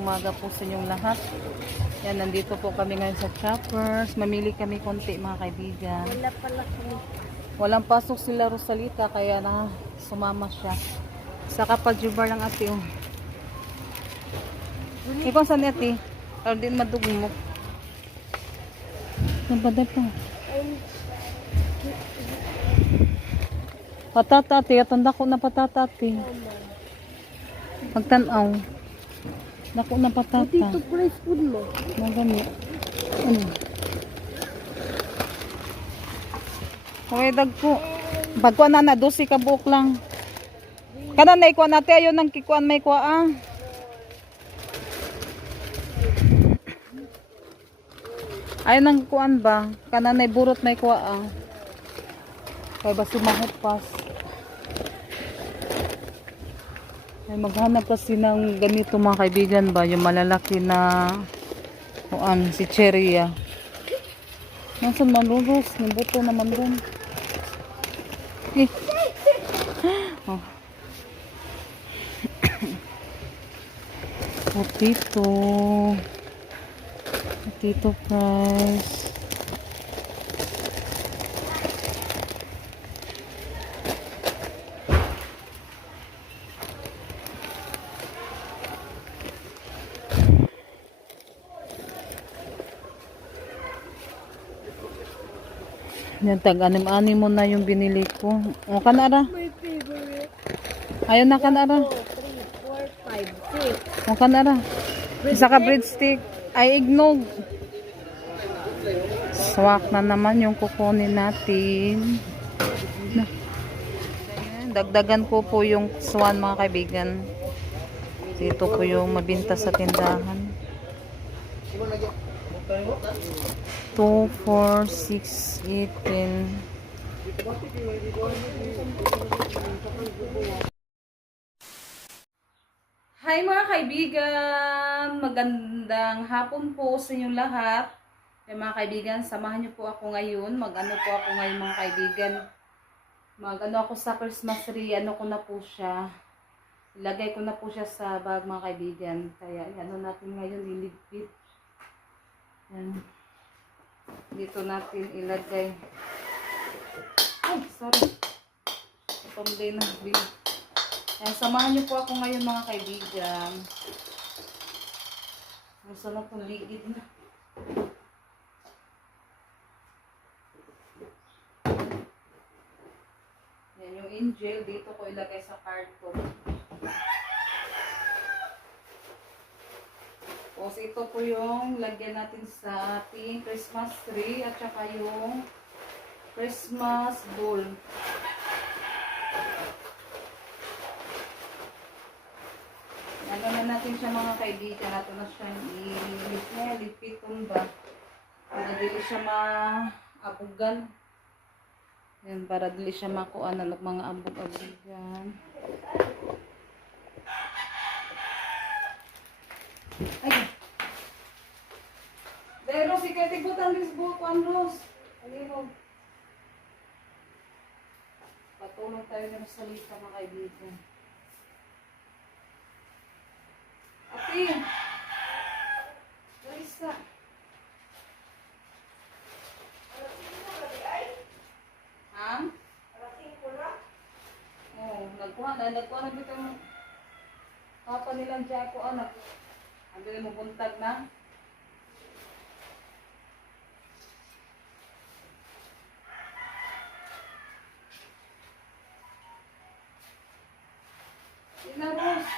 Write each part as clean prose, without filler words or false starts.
umaga po sa inyong lahat. Yan, nandito po kami ngayon sa Choppers. Mamili kami konti mga kaibigan. Wala pala kami. Walang pasok sila Rosalita kaya na sumama siya. Saka pa jubar lang ate. Oh. Ikaw saan ate? Or din madugmok. Nabaday pa. Patata ate. Atanda ko na patata ate. Pagtanaw. Dako na patata. Dito price food mo. Magani. Ano? Okay, dagko. Pagkuan na 12 ka buok lang. Kana na ikuan natin ayon nang kikuan may kuan. Ayon nang kuan ba? Kana na burot may kuan. Kay basi mahupas. Ay maghanap kasi ng ganito mga kaibigan ba, yung malalaki na kuan si Cheria. Nasaan man lulus? Nibuto naman rin. Eh. Oh. Potato. Potato price. Yan, tag-anim-anim mo na yung binili ko. O, kanara. My favorite. Ayaw na kanara. 2, 3, 4, 5, 6. O, kanara. Isa ka breadstick. Ay, ignog. Swak na naman yung kukunin natin. Ayan, dagdagan ko po yung swan mga kaibigan. Ito po yung mabinta sa tindahan. 2, 4, 6, 8, 10. Hi mga kaibigan! Magandang hapon po sa inyong lahat. Mga kaibigan, samahan niyo po ako ngayon. Mag-ano po ako ngayon mga kaibigan. Mag-ano ako sa Christmas tree. Ano ko na po siya. Ilagay ko na po siya sa bag mga kaibigan. Kaya ano natin ngayon iligpit. Yan. Dito natin ilagay. Ay, sorry. Itong din na. Ayan, samahan niyo po ako ngayon mga kaibigan. Gusto na itong ligid na. Yan yung angel. Dito ko ilagay sa karton. Tapos ito po yung lagyan natin sa ating Christmas tree at saka yung Christmas bowl. Ano na natin siya mga kaibigan. Nato na siya ilipiton ba. Para dili siya maabugan. Yan, para dili siya makuha ng mga abog-abugan. Ay! Pero si Kati butan rin buhok ang Ros. Alirog. Patulong tayo ng salita mga kaibigan. Ate! Larissa! Ha? Oo, nagkuha na dito yung papa nilang dyan ko anak. Ang galing mo buntag na. Inaros.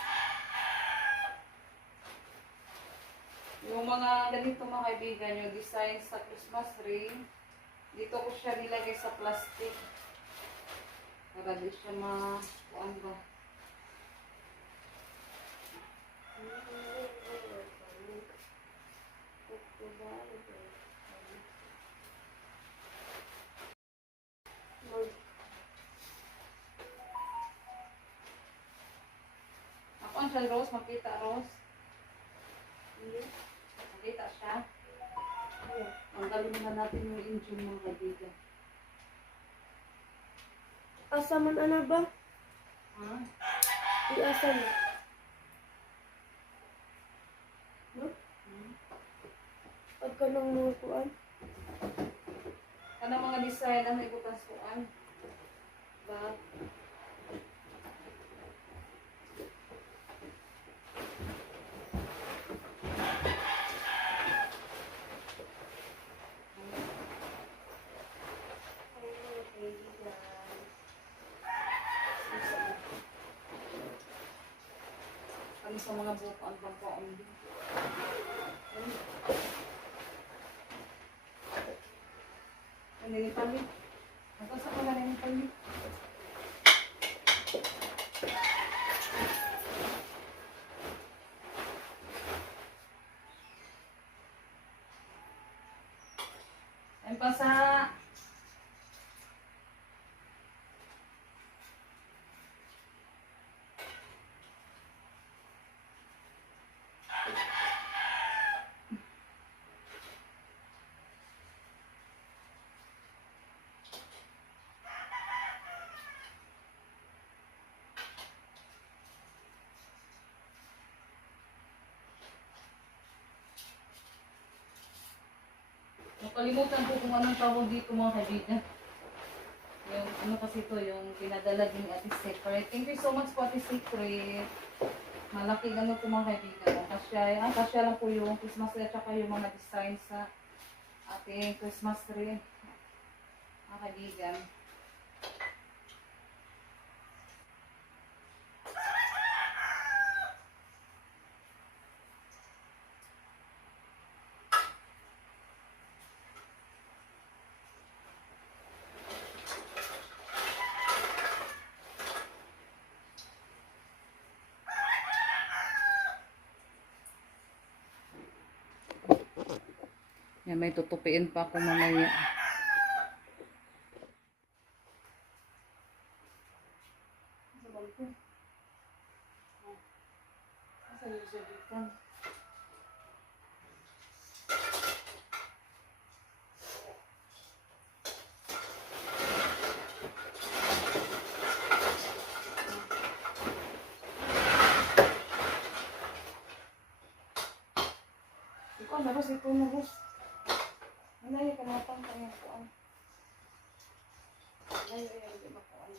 Yung mga ganito mga kaibigan, yung design sa Christmas tree, dito ko siya nilagay sa plastic. Para di siya kuan ba. Ako ang siya, Rose. Makita, Rose. Makita siya. Ang galing na natin yung engine mga kaibigan. Asa man ana ba? Ha? Asa na? Pagka nang mga kuan. Kanang mga design ang ibutas kuan. Ba? Ano sa mga buko ang pagkaon din. Ano yung palit? Ako sa pala na yung palit. Ayun pa sa... Nakalimutan ko kung anong tawag dito mga kaibigan. Yung ano kasi ito, yung pinadala din ni Ate Secret. Thank you so much po Ate Secret. Malaki ano po mga kaibigan. Kasya lang po yung Christmas tree at saka yung mga design sa ating Christmas tree. Mga kaibigan. Yan, may tutupiin pa ako mamaya. Ikaw, nabos ito, nabos. Ay, kanapang kaya ko ang. Ay, hindi makuan.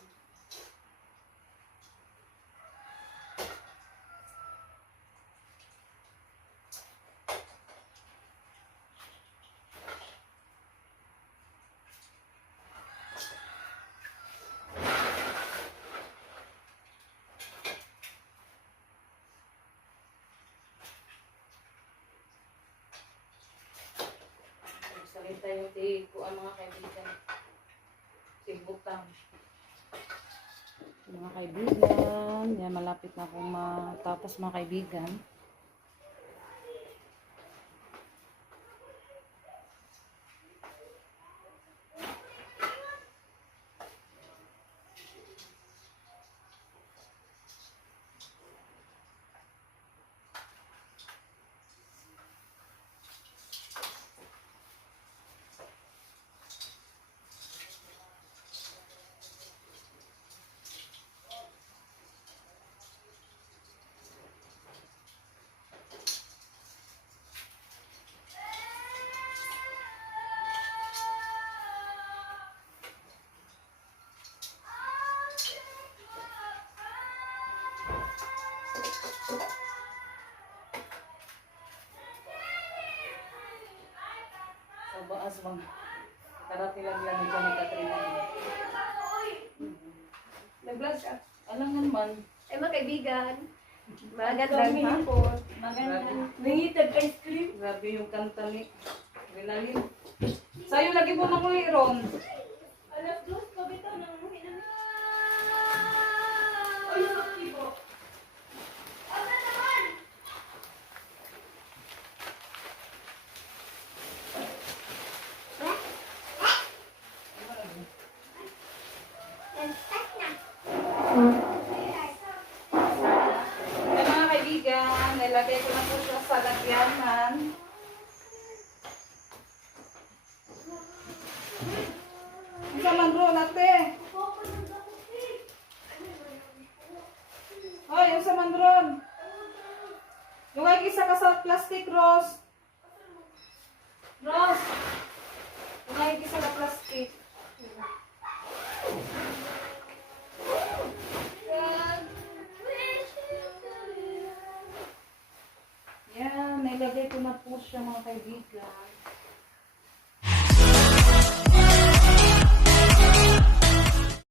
Salita yung kuan mga kaibigan. Sigbutang. Mga kaibigan, yan malapit na akong matapos mga kaibigan. Sa baas mga karatilag lang ni Johnny Katrina. Nag-vlog ka? Alangan man. Ay mga kaibigan. Magandang hapon. Magandang. Nangitag ice cream. Grabe yung kanta ni Renalyn. Sa'yo lagi po manguhi ron. Alas dos, pabitaw ng hinang. Ay, sakti po. Ano naman? Ay mga kaibigan, nilagay ko na po siya sa lagyanan. Isa man bro, nate. Hoy, isa man ron. Yung ay isa ka sa plastic rose. Rose! Kumain ka sa plastic. Yan, nailagay ko na po siya mga kaibigan.